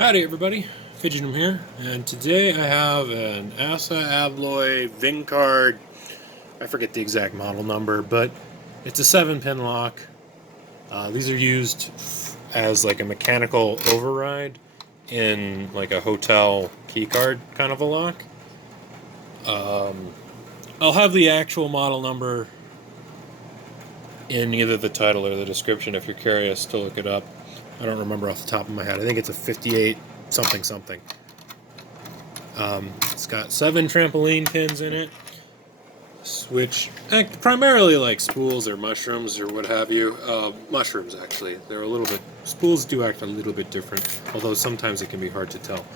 Howdy everybody, Fidgetum here, and today I have an ASSA Abloy Vingcard. I forget the exact model number, but it's a 7-pin lock. These are used as like a mechanical override in like a hotel keycard kind of a lock. I'll have the actual model number in either the title or the description if you're curious to look it up. I don't remember off the top of my head. I think it's a 58 something something. It's got 7 trampoline pins in it, which act primarily like spools or mushrooms or what have you. Mushrooms, actually. They're a little bit... Spools do act a little bit different, although sometimes it can be hard to tell.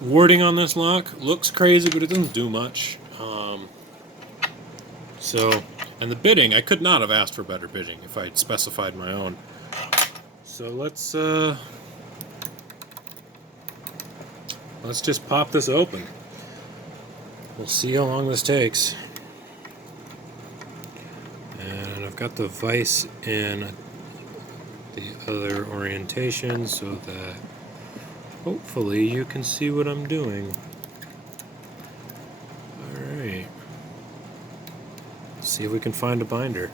Wording on this lock looks crazy, but it doesn't do much. And the bidding, I could not have asked for better bidding if I had specified my own. So let's just pop this open. We'll see how long this takes. And I've got the vise in the other orientation so that hopefully you can see what I'm doing. Alright. Let's see if we can find a binder.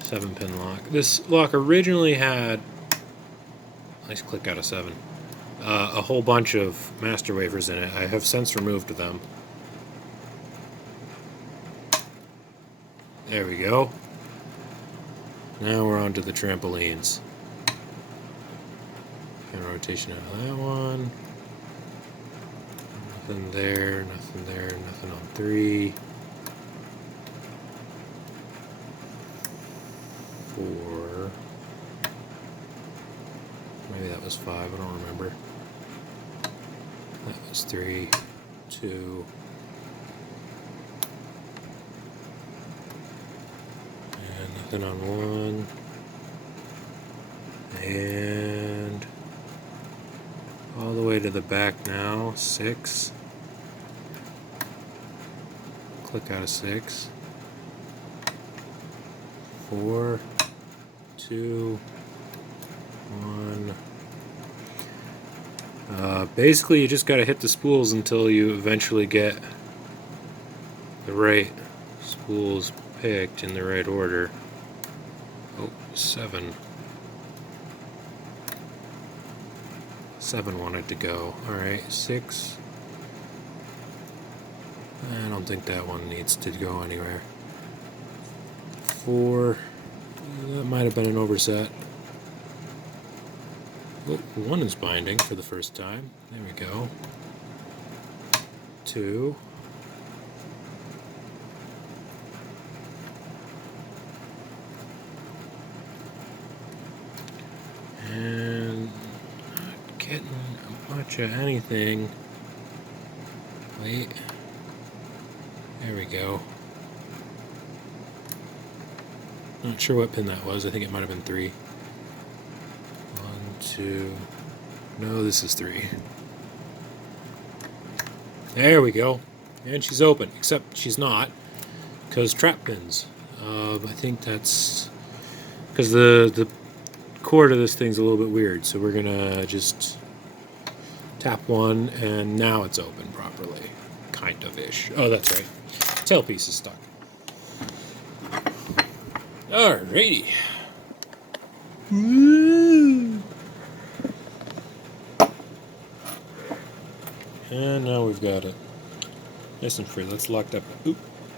7-pin lock. This lock originally had, nice click out of 7, a whole bunch of master wafers in it. I have since removed them. There we go. Now we're on to the trampolines. And rotation out of that one. Nothing there, nothing there, nothing on 3. 4. Maybe that was 5, I don't remember. That was 3, 2. And nothing on 1. And all the way to the back now, 6. Click out of 6. 4, 2, 1. Basically, you just got to hit the spools until you eventually get the right spools picked in the right order. Oh, 7. 7 wanted to go. Alright, 6. I don't think that one needs to go anywhere. 4. That might have been an overset. Oh, 1 is binding for the first time. There we go. 2. And not getting much of anything. Wait. There we go. Not sure what pin that was. I think it might have been 3. 1, 2. No, this is 3. There we go. And she's open, except she's not, because trap pins. I think that's because the cord of this thing's a little bit weird. So we're gonna just tap 1, and now it's open properly, kind of ish. Oh, that's right. Tailpiece is stuck. Alrighty. Woo! And now we've got it. Nice and free. Let's lock that. Oop,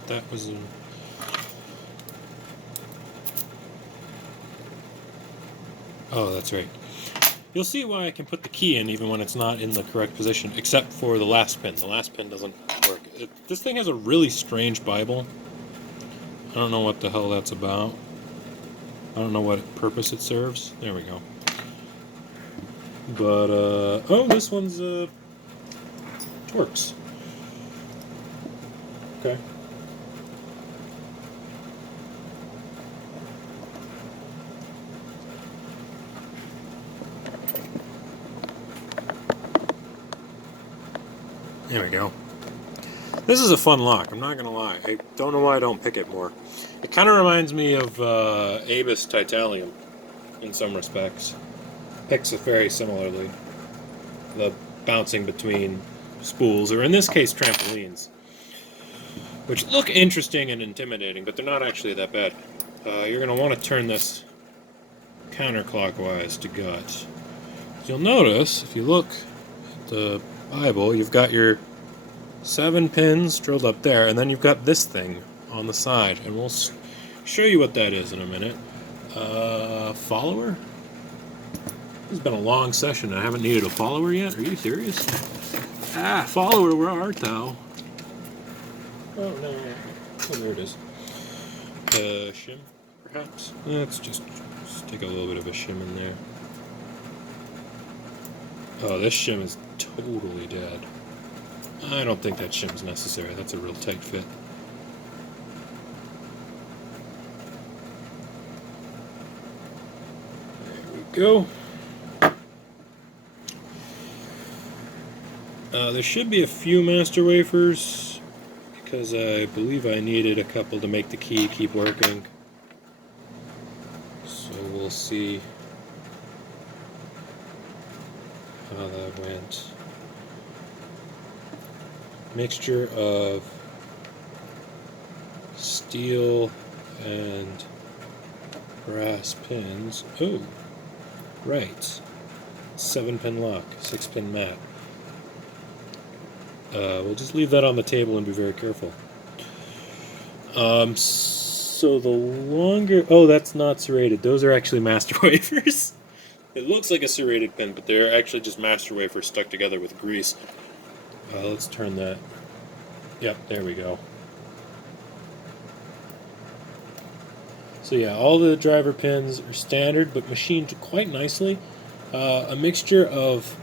that was a... Oh, that's right. You'll see why I can put the key in even when it's not in the correct position, except for the last pin. The last pin doesn't work. This thing has a really strange Bible. I don't know what the hell that's about. I don't know what purpose it serves. There we go. But, oh, this one's, Torx. Okay. There we go. This is a fun lock, I'm not going to lie. I don't know why I don't pick it more. It kind of reminds me of ASSA Titanium in some respects. picks very similarly. The bouncing between spools, or in this case trampolines, which look interesting and intimidating, but they're not actually that bad. You're going to want to turn this counterclockwise to gut. You'll notice, if you look at the Bible, you've got your 7 pins drilled up there, and then you've got this thing on the side, and we'll show you what that is in a minute. Follower? This has been a long session, and I haven't needed a follower yet? Are you serious? Ah, follower, where art thou? Oh, no. Oh, there it is. Shim, perhaps? Let's just take a little bit of a shim in there. Oh, this shim is totally dead. I don't think that shim's necessary. That's a real tight fit. There we go. There should be a few master wafers, because I believe I needed a couple to make the key keep working. So we'll see how that went. Mixture of steel and brass pins. Oh, right. 7-pin lock, 6-pin mat. We'll just leave that on the table and be very careful. So the longer... Oh, that's not serrated. Those are actually master wafers. It looks like a serrated pin, but they're actually just master wafers stuck together with grease. Let's turn that. Yep, there we go. So yeah, all the driver pins are standard, but machined quite nicely. A mixture of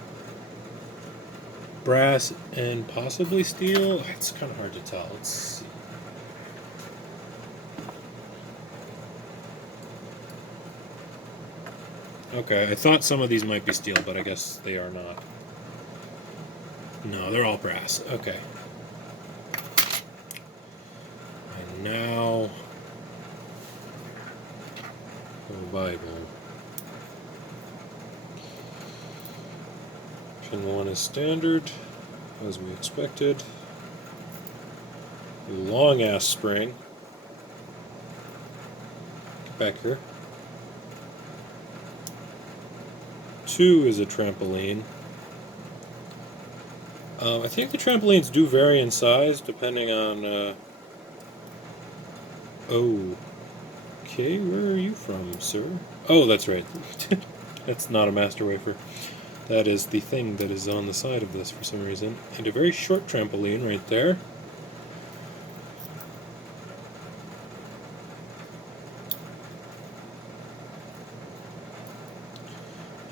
brass and possibly steel. It's kind of hard to tell. Let's see. Okay, I thought some of these might be steel, but I guess they are not. No, they're all brass. Okay. And now the Bible. Pin 1 is standard, as we expected. Long ass spring. Get back here. 2 is a trampoline. I think the trampolines do vary in size depending on. Okay, where are you from, sir? Oh, that's right. That's not a master wafer. That is the thing that is on the side of this for some reason. And a very short trampoline right there.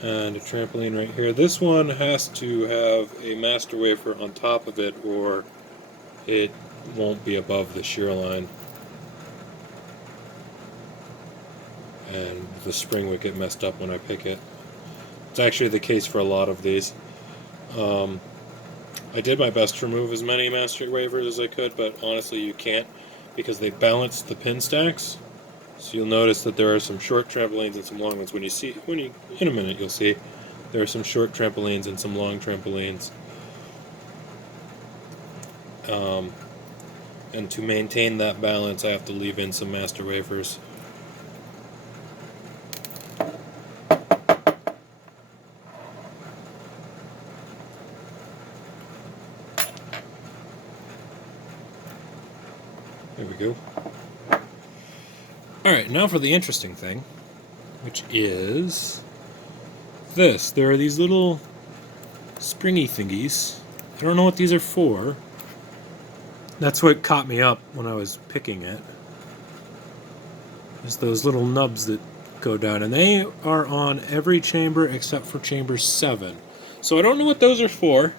And a trampoline right here. This one has to have a master wafer on top of it, or it won't be above the shear line. And the spring would get messed up when I pick it. It's actually the case for a lot of these. I did my best to remove as many master wafers as I could, but honestly you can't, because they balance the pin stacks. So you'll notice that there are some short trampolines and some long ones. In a minute you'll see there are some short trampolines and some long trampolines. And to maintain that balance, I have to leave in some master wafers. There we go. Alright, now for the interesting thing, which is this. There are these little springy thingies. I don't know what these are for. That's what caught me up when I was picking it. There's those little nubs that go down, and they are on every chamber except for chamber 7. So I don't know what those are for.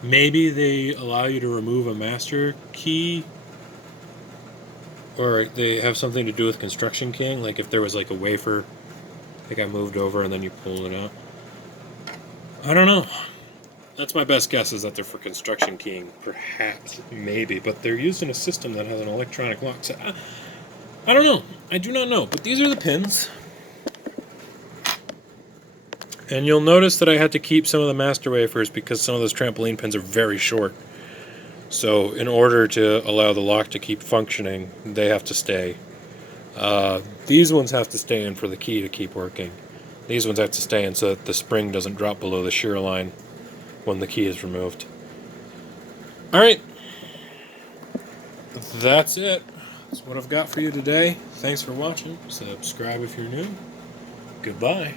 Maybe they allow you to remove a master key, or they have something to do with construction keying, like if there was like a wafer that got moved over and then you pull it out. I don't know. That's my best guess, is that they're for construction keying. Perhaps. Maybe. But they're used in a system that has an electronic lock. So I don't know. I do not know. But these are the pins. And you'll notice that I had to keep some of the master wafers because some of those trampoline pins are very short. So in order to allow the lock to keep functioning, they have to stay. These ones have to stay in for the key to keep working. These ones have to stay in so that the spring doesn't drop below the shear line when the key is removed. Alright. That's it. That's what I've got for you today. Thanks for watching. Subscribe if you're new. Goodbye.